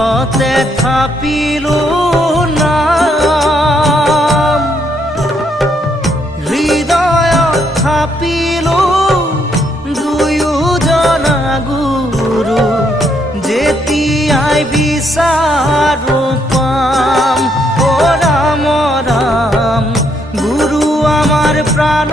কণ্ঠতে থাপিলো নাম, হৃদয়ত থাপিলো দুয়োজনা গুৰু, যেতিয়াই বিচাৰো পাম। ও ৰাম ৰাম, গুৰু আমাৰ প্ৰাণ